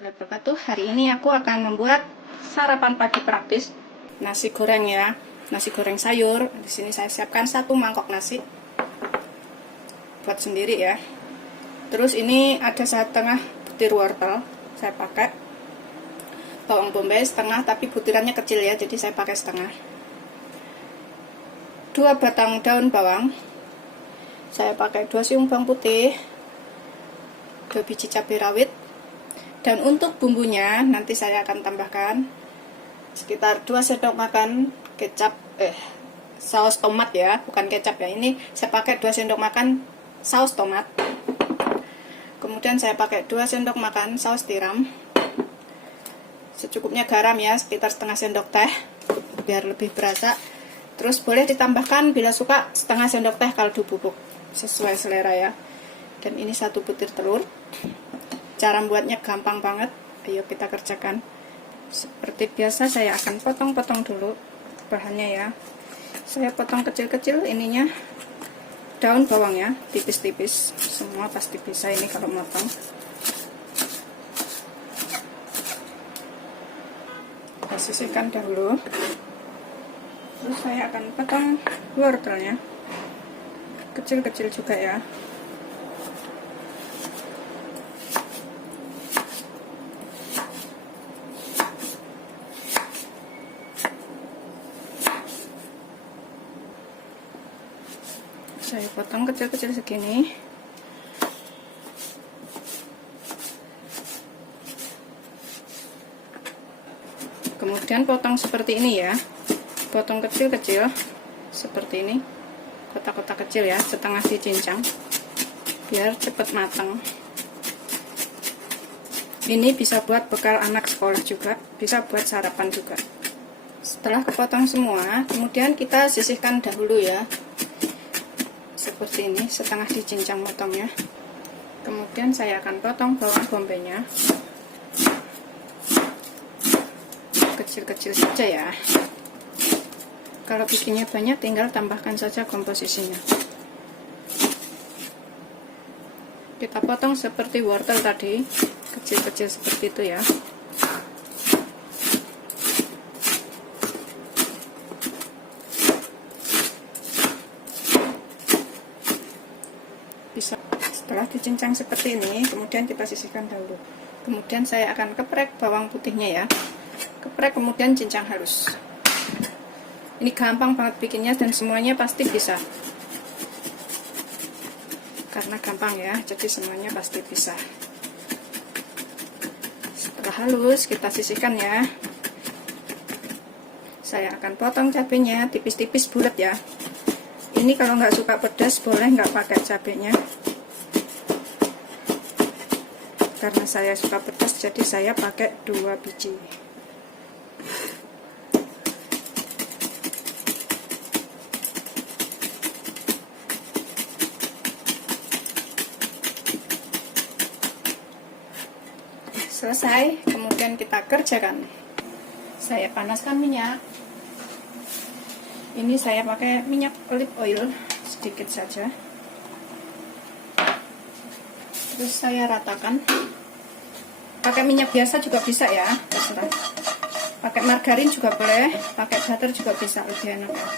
warahmatullahi wabarakatuh. Hari ini aku akan membuat sarapan pagi praktis, nasi goreng ya, nasi goreng sayur. Di sini saya siapkan 1 mangkok nasi buat sendiri ya. Terus ini ada 1/2 butir wortel, saya pakai bawang bombay setengah, tapi butirannya kecil ya, jadi saya pakai setengah. 2 batang daun bawang, saya pakai 2 siung bawang putih, 2 biji cabai rawit. Dan untuk bumbunya nanti saya akan tambahkan sekitar 2 sendok makan kecap saus tomat ya, bukan kecap ya. Ini saya pakai 2 sendok makan saus tomat. Kemudian saya pakai 2 sendok makan saus tiram. Secukupnya garam ya, sekitar setengah sendok teh biar lebih berasa. Terus boleh ditambahkan bila suka setengah sendok teh kaldu bubuk, sesuai selera ya. Dan ini 1 butir telur. Cara buatnya gampang banget, ayo kita kerjakan. Seperti biasa saya akan potong-potong dulu bahannya ya. Saya potong kecil-kecil ininya, daun bawang ya, tipis-tipis. Semua pasti bisa ini kalau motong. Kita sisihkan dahulu. Terus saya akan potong wortelnya, kecil-kecil juga ya. Saya potong kecil-kecil segini. Kemudian potong seperti ini ya. Potong kecil-kecil seperti ini. Kotak-kotak kecil ya, setengah dicincang biar cepat matang. Ini bisa buat bekal anak sekolah juga, bisa buat sarapan juga. Setelah kepotong semua, kemudian kita sisihkan dahulu ya. Seperti ini, setengah dicincang motongnya. Kemudian saya akan potong bawang bombaynya kecil-kecil saja ya. Kalau bikinnya banyak tinggal tambahkan saja komposisinya. Kita potong seperti wortel tadi, kecil-kecil seperti itu ya. Bisa. Setelah dicincang seperti ini, kemudian kita sisihkan dahulu. Kemudian saya akan keprek bawang putihnya ya. Keprek kemudian cincang halus. Ini gampang banget bikinnya dan semuanya pasti bisa. Karena gampang ya, jadi semuanya pasti bisa. Setelah halus, kita sisihkan ya. Saya akan potong cabenya tipis-tipis bulat ya. Ini kalau nggak suka pedas boleh nggak pakai cabenya. Karena saya suka pedas jadi saya pakai 2 biji. Selesai, kemudian kita kerjakan. Saya panaskan minyak. Ini saya pakai minyak olive oil sedikit saja. Terus saya ratakan. Pakai minyak biasa juga bisa ya, terserah. Pakai margarin juga boleh, pakai butter juga bisa, lebih enak ya.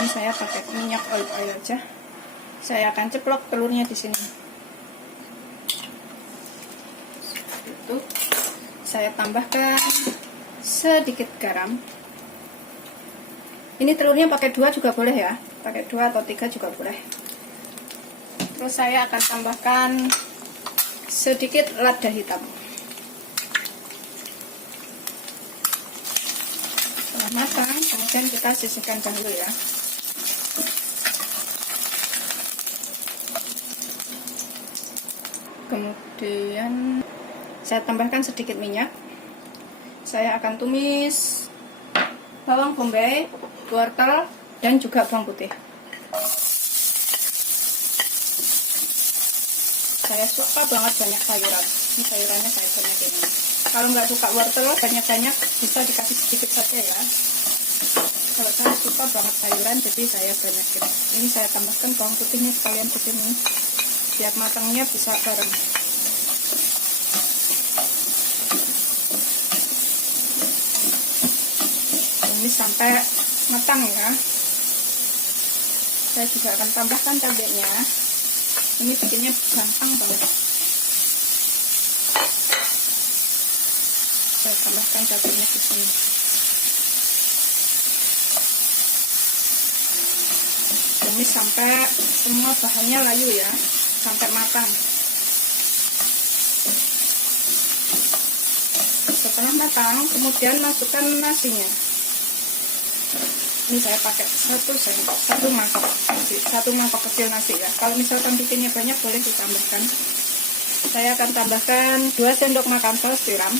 Ini saya pakai minyak olive oil aja. Saya akan ceplok telurnya di sini. Itu saya tambahkan sedikit garam. Ini telurnya pakai 2 juga boleh ya, pakai 2 atau 3 juga boleh. Terus saya akan tambahkan sedikit lada hitam. Setelah matang, kemudian kita sisihkan dahulu ya. Kemudian saya tambahkan sedikit minyak. Saya akan tumis bawang bombay, wortel, dan juga bawang putih. Saya suka banget banyak sayuran. Ini sayurannya saya banyak ini. Kalau nggak suka wortel banyak-banyak, bisa dikasih sedikit saja ya. Kalau saya suka banget sayuran, jadi saya banyakin. Ini saya tambahkan bawang putihnya sekalian di sini. Biar matangnya bisa bareng. Ini sampai matang ya. Saya juga akan tambahkan cabenya. Ini bikinnya gampang banget. Saya tambahkan cabenya di sini. Ini sampai semua bahannya layu ya, sampai matang. Setelah matang, kemudian masukkan nasinya. Ini saya pakai satu mangkok kecil nasi ya. Kalau misalkan bikinnya banyak boleh ditambahkan. Saya akan tambahkan 2 sendok makan saus tiram.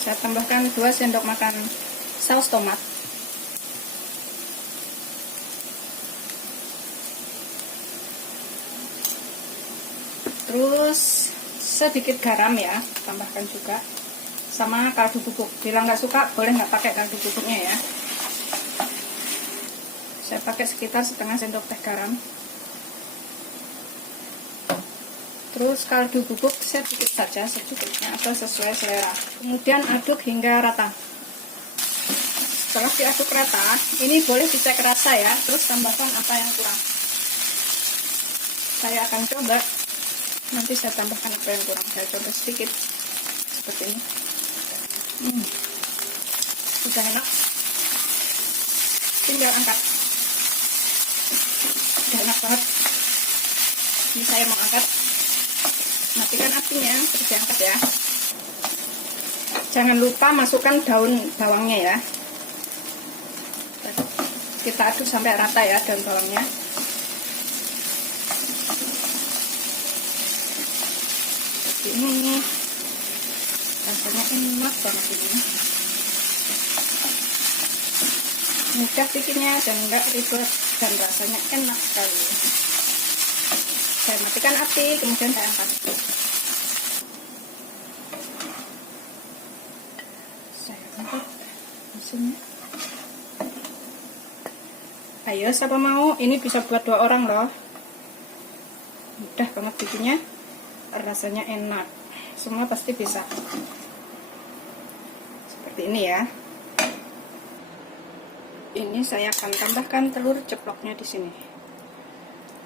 Saya tambahkan 2 sendok makan saus tomat. Terus sedikit garam ya, tambahkan juga. Sama kaldu bubuk. Bila nggak suka boleh nggak pakai kaldu bubuknya ya. Saya pakai sekitar setengah sendok teh garam. Terus kaldu bubuk sedikit saja, sedikitnya atau sesuai selera. Kemudian aduk hingga rata. Setelah diaduk rata, ini boleh dicek rasa ya. Terus tambahkan apa yang kurang. Saya akan coba. Nanti saya tambahkan apa yang kurang. Saya coba sedikit seperti ini. Sudah enak. Tinggal angkat. Sudah enak banget. Ini saya mau angkat. Matikan apinya, terus diangkat ya. Jangan lupa masukkan daun bawangnya ya. Kita aduk sampai rata ya daun bawangnya. Seperti ini. Rasanya enak banget ini. Mudah bikinnya dan enggak ribet dan rasanya enak sekali. Saya matikan api, kemudian saya angkat. Saya angkat mesinnya. Ayo, siapa mau? Ini bisa buat 2 orang loh. Mudah banget bikinnya. Rasanya enak. Semua pasti bisa. Seperti ini ya. Ini saya akan tambahkan telur ceploknya di sini.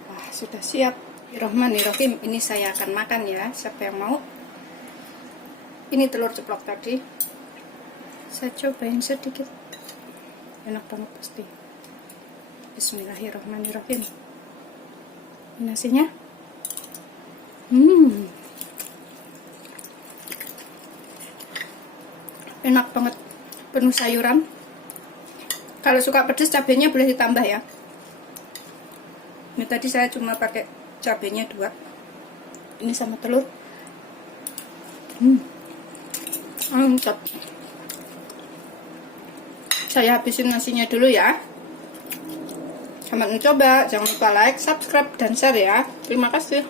Wah, sudah siap. Bismillahirrahmanirrahim. Ini saya akan makan ya. Siapa yang mau? Ini telur ceplok tadi. Saya cobain sedikit. Enak banget pasti. Bismillahirrahmanirrahim. Nasinya. Enak banget. Penuh sayuran. Kalau suka pedas, cabenya boleh ditambah ya. Ini tadi saya cuma pakai cabenya 2. Ini sama telur. Mantap. Saya habisin nasinya dulu ya. Selamat mencoba. Jangan lupa like, subscribe, dan share ya. Terima kasih.